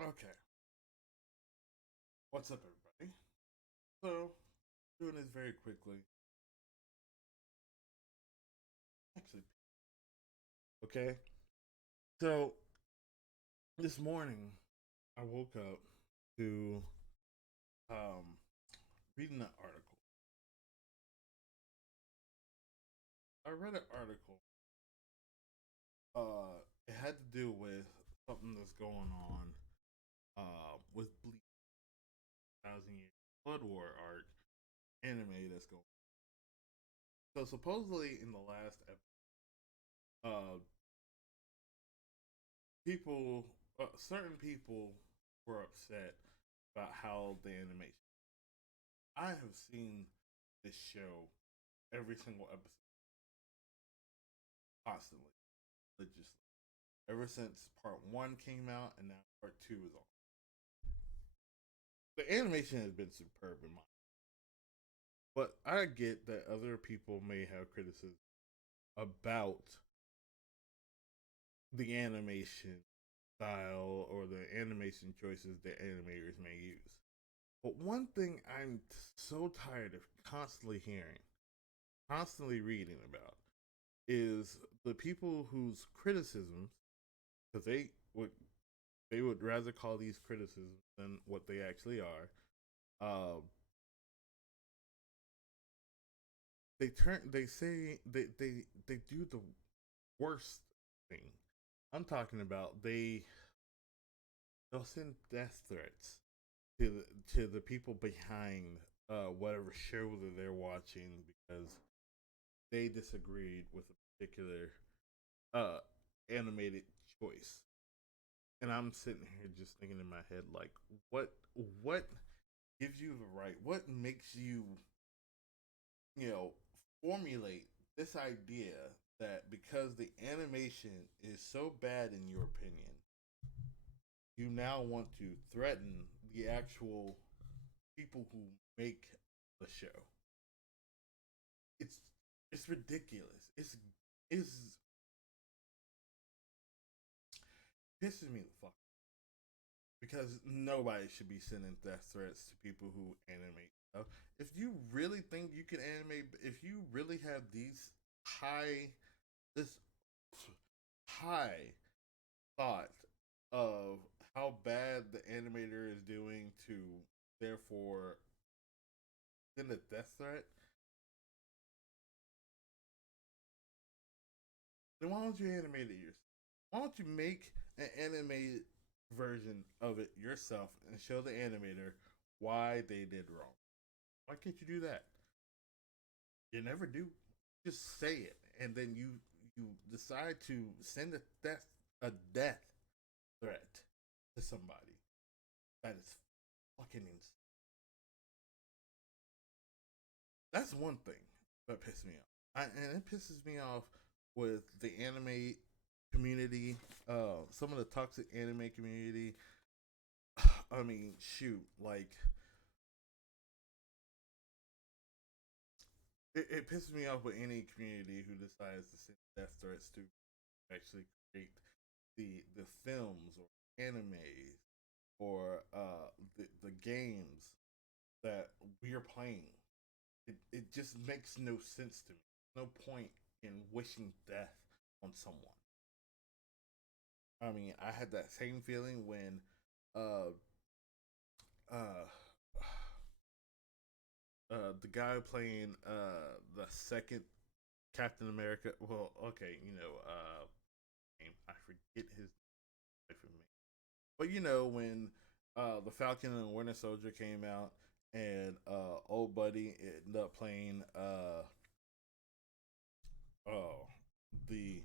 Okay, what's up, everybody? So, doing this very quickly. Actually, okay. So this morning, I woke up to um reading an article. I read an article. It had to do with something that's going on with Bleach Thousand Years Blood War arc anime that's going. So supposedly in the last episode, uh, certain people were upset about how the animation. I have seen this show every single episode constantly, religiously, ever since part one came out, and now part two is on. The animation has been superb in my, but I get that other people may have criticism about the animation style or the animation choices that animators may use. But one thing I'm so tired of constantly hearing, constantly reading about, is the people whose criticisms, because they would rather call these criticisms than what they actually are. Uh, they say they do the worst thing. I'm talking about they'll send death threats to the people behind whatever show that they're watching because they disagreed with a particular uh animated choice. And I'm sitting here just thinking in my head like what gives you the right? What makes you, you know, formulate this idea that because the animation is so bad in your opinion, you now want to threaten the actual people who make the show? It's it's ridiculous. It's pisses me the fuck because nobody should be sending death threats to people who animate stuff. If you really think you can animate, if you really have high, this high thought of how bad the animator is doing to therefore send a death threat, then why don't you animate it yourself? Why don't you make an animated version of it yourself and show the animator why they did wrong? Why can't you do that? You never do. Just say it, and then you decide to send a death threat to somebody. That is fucking insane. That's one thing that pissed me off. And it pisses me off with the anime community, some of the toxic anime community. I mean, shoot, like it pisses me off with any community who decides to send death threats to actually create the films or animes or the games that we are playing. It just makes no sense to me. No point in wishing death on someone. I mean, I had that same feeling when uh uh the guy playing the second Captain America. Well, okay, I forget his name for me, but when the Falcon and Winter Soldier came out, and old buddy ended up playing oh the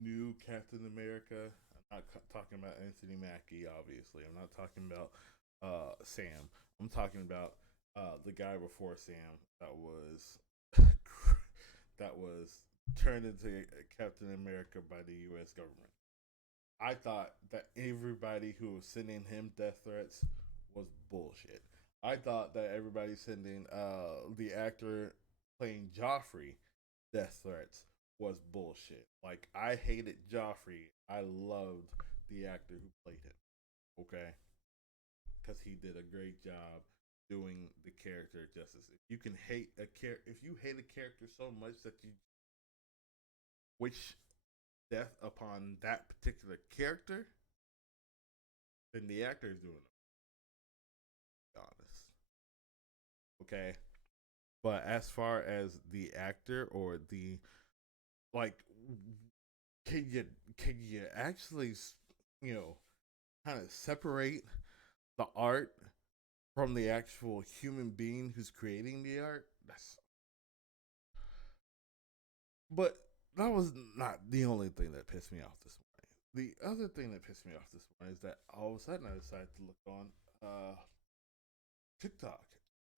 new Captain America. I'm not talking about Anthony Mackie, obviously. I'm not talking about Sam. I'm talking about the guy before Sam that was that was turned into Captain America by the U.S. government. I thought that everybody who was sending him death threats was bullshit. I thought that everybody sending the actor playing Joffrey death threats was bullshit. Like I hated Joffrey. I loved the actor who played him. Okay, because he did a great job doing the character justice. If you can hate a if you hate a character so much that you wish death upon that particular character, then the actor is doing it. To be honest, okay. But as far as the actor or the like, can you can you actually kind of separate the art from the actual human being who's creating the art? That's But that was not the only thing that pissed me off this morning. The other thing that pissed me off this morning is that all of a sudden I decided to look on TikTok.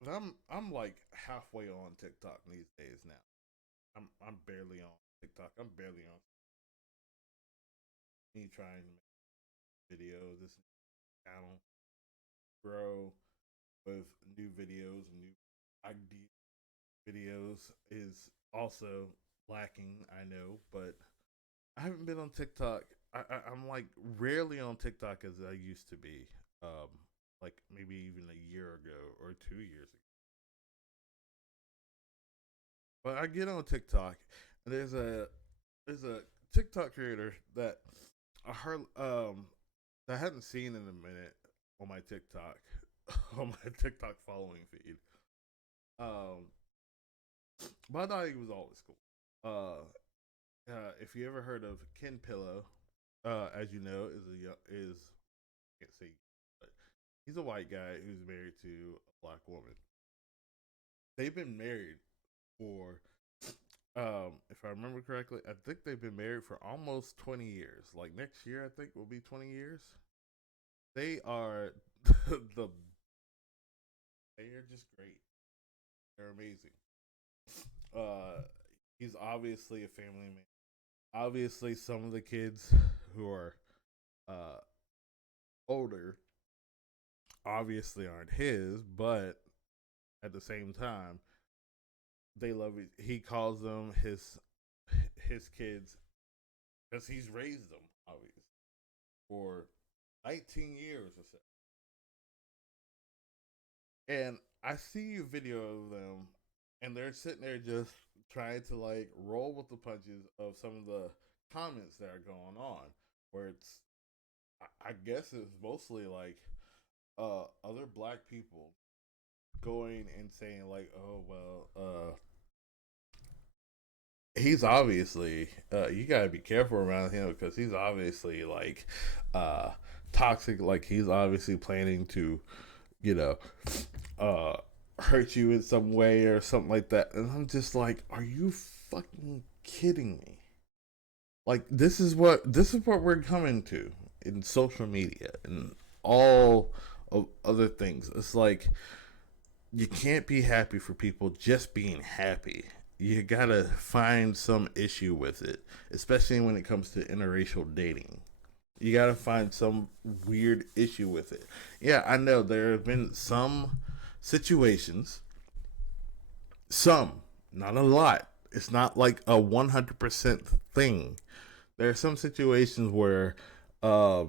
And I'm like halfway on TikTok these days now. I'm barely on TikTok. I'm barely on me trying to make videos. This channel grow with new videos and new idea videos is also lacking. I know, but I haven't been on TikTok. I'm like rarely on TikTok as I used to be. Like maybe even a year ago or 2 years ago. But I get on TikTok, and there's a TikTok creator that I heard that I hadn't seen in a minute on my TikTok on my TikTok following feed. Um, but I thought he was always cool. If you ever heard of Ken Pillow, as you know, is I can't say, but he's a white guy who's married to a black woman. They've been married for, if I remember correctly, I think they've been married for almost 20 years. Like next year, I think will be 20 years. They are the they are just great. They're amazing. Uh, he's obviously a family man. Obviously, some of the kids who are uh older obviously aren't his, but at the same time, they love it. He calls them his kids because he's raised them obviously for 19 years or so. And I see a video of them, and they're sitting there just trying to like roll with the punches of some of the comments that are going on, where I guess it's mostly like other black people going and saying like, oh well, he's obviously you gotta be careful around him because he's obviously like uh toxic. Like he's obviously planning to, you know, uh hurt you in some way or something like that. And I'm just like, are you fucking kidding me? Like this is what we're coming to in social media and all of other things. It's like you can't be happy for people just being happy. You gotta find some issue with it, especially when it comes to interracial dating. You gotta find some weird issue with it. Yeah, I know there have been some situations, some, not a lot. It's not like a 100% thing. There are some situations uh,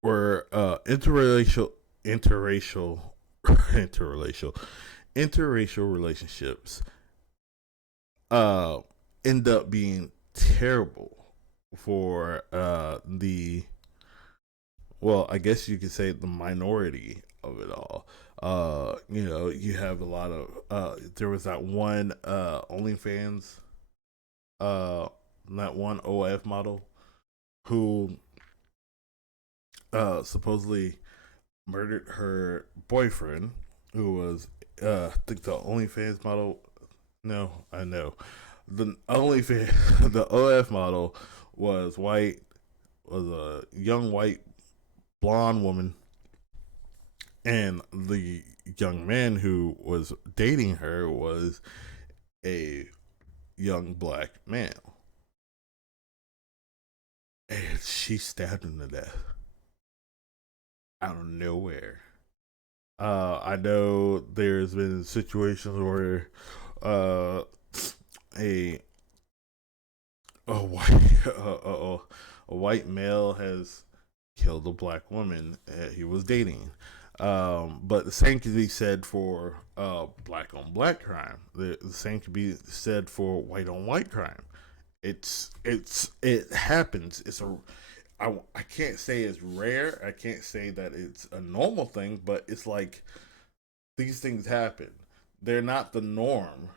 where interracial, interracial, interracial relationships uh end up being terrible for the well, I guess you could say the minority of it all. You have a lot of there was that one OnlyFans uh that one OF model who supposedly murdered her boyfriend who was I think the OnlyFans model. No, I know. The OnlyFans the OF model was white, was a young white blonde woman, and the young man who was dating her was a young black male. And she stabbed him to death out of nowhere. I know there's been situations where uh, a a white a white male has killed a black woman he was dating. But the same could be said for black on black crime. The same could be said for white on white crime. It happens. I can't say it's rare. I can't say that it's a normal thing, but it's like these things happen. They're not the norm,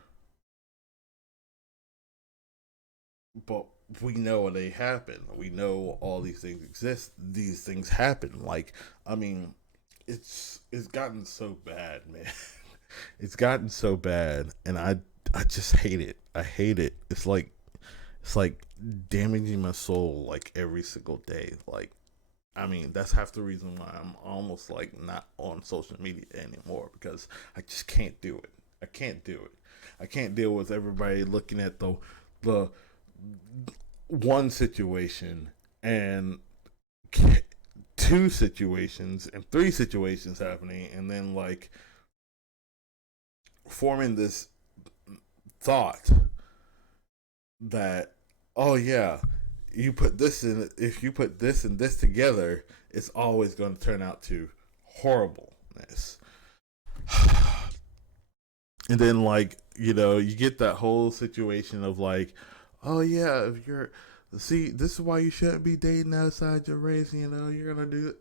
but we know they happen. We know all these things exist. These things happen. Like, I mean, it's gotten so bad, man. It's gotten so bad, and I just hate it. I hate it. It's like damaging my soul like every single day. Like, I mean, that's half the reason why I'm almost like not on social media anymore, because I just can't do it. I can't do it. I can't deal with everybody looking at the one situation and two situations and three situations happening, and then like forming this thought that, oh yeah, you put this in, if you put this and this together, it's always going to turn out to horribleness. And then like, you get that whole situation of like, oh yeah, if you're, see, this is why you shouldn't be dating outside your race. You're gonna do it.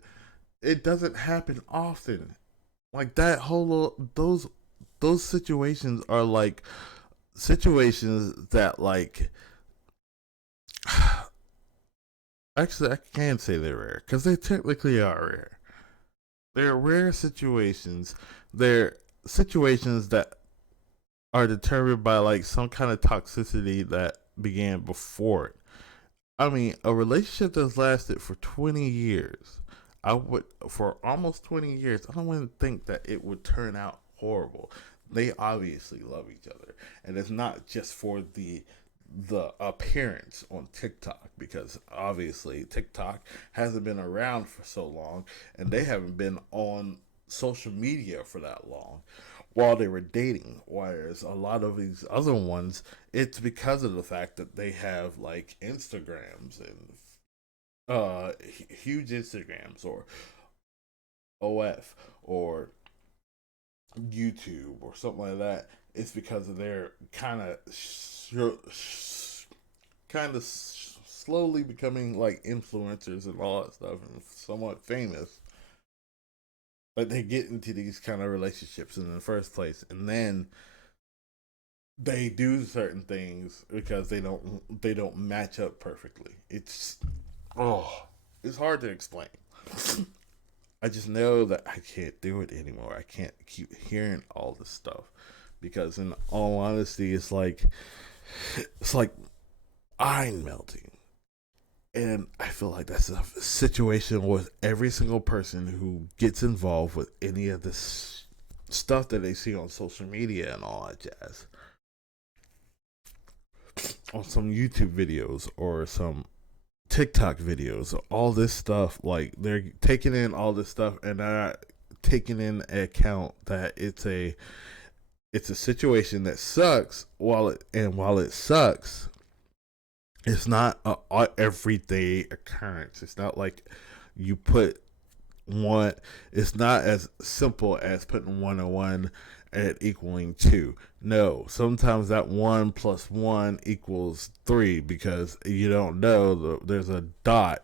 It doesn't happen often. Like that whole those situations are like situations that like, actually I can't say they're rare because they technically are rare. They're rare situations. They're situations that are determined by like some kind of toxicity that began before it. I mean, a relationship that's lasted for 20 years, I would, for almost 20 years, I don't want to think that it would turn out horrible. They obviously love each other, and it's not just for the appearance on TikTok, because obviously TikTok hasn't been around for so long, and they haven't been on social media for that long while they were dating. Whereas a lot of these other ones, it's because of the fact that they have like Instagrams and huge Instagrams, or OF, or YouTube or something like that. It's because of their kind of slowly becoming like influencers and all that stuff, and somewhat famous. But they get into these kind of relationships in the first place, and then they do certain things because they don't match up perfectly. Oh, it's hard to explain. I just know that I can't do it anymore. I can't keep hearing all this stuff, because in all honesty, it's like iron melting. And I feel like that's a situation with every single person who gets involved with any of this stuff that they see on social media and all that jazz, on some YouTube videos or some TikTok videos, all this stuff. Like, they're taking in all this stuff and they're not taking in account that it's a situation that sucks. While it sucks, it's not a everyday occurrence. It's not like you put one. It's not as simple as putting 1 and 1 and equaling 2. No, sometimes that 1 plus 1 equals 3, because you don't know there's a dot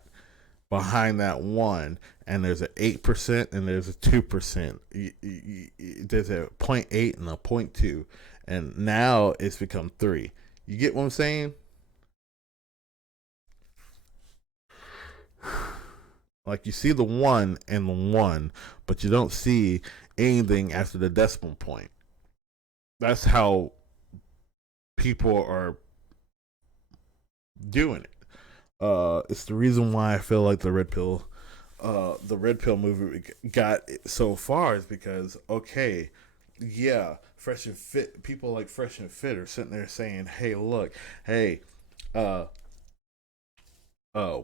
behind that one, and there's an 8% and there's a 2%. There's a point 0.8 and a point 0.2, and now it's become 3. You get what I'm saying? Like, you see the 1 and the 1, but you don't see anything after the decimal point. That's how people are doing it. It's the reason why I feel like the red pill movement got so far, is because, okay, yeah, Fresh and Fit, people like Fresh and Fit are sitting there saying, hey, look, hey, uh,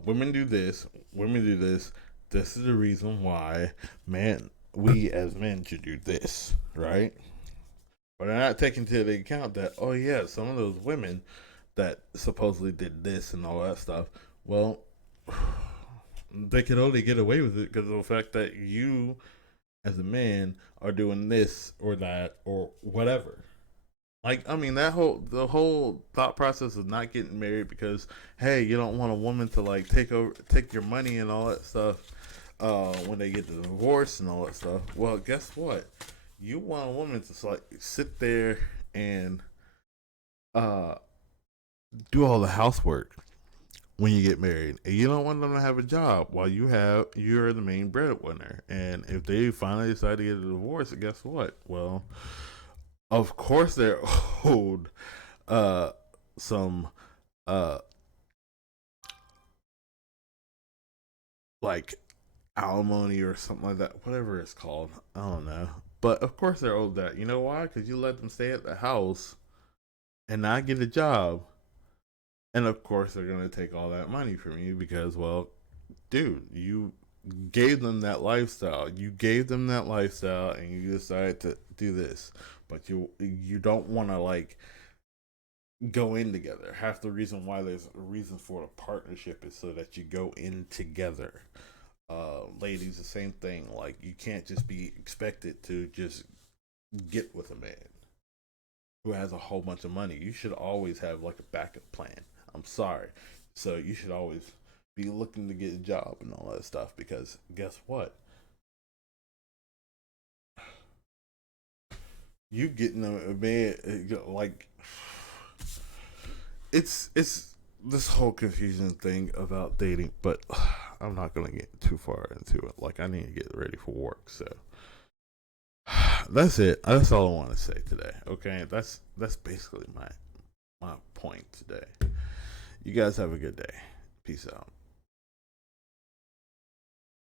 women do this, women do this. This is the reason why, man, we as men should do this, right? But they're not taking into account that, oh yeah, some of those women that supposedly did this and all that stuff, well, they can only get away with it because of the fact that you, as a man, are doing this or that or whatever. Like, I mean, the whole thought process of not getting married because, hey, you don't want a woman to like take your money and all that stuff when they get the divorce and all that stuff. Well, guess what? You want a woman to like sit there and uh do all the housework when you get married, and you don't want them to have a job while you're the main breadwinner. And if they finally decide to get a divorce, guess what? Well, of course they're owed uh some uh like alimony or something like that, whatever it's called. I don't know. But of course they're owed that. You know why? Because you let them stay at the house and not get a job. And of course they're gonna take all that money from you because, well, dude, you gave them that lifestyle. You gave them that lifestyle, and you decided to do this. But you don't want to like go in together. Half the reason why there's a reason for a partnership is so that you go in together. Ladies, the same thing. Like, you can't just be expected to just get with a man who has a whole bunch of money. You should always have like a backup plan. I'm sorry. So you should always be looking to get a job and all that stuff because guess what? You getting a man like it's this whole confusion thing about dating, but I'm not gonna get too far into it. Like, I need to get ready for work, so that's it. That's all I want to say today. Okay, that's basically my point today. You guys have a good day. Peace out.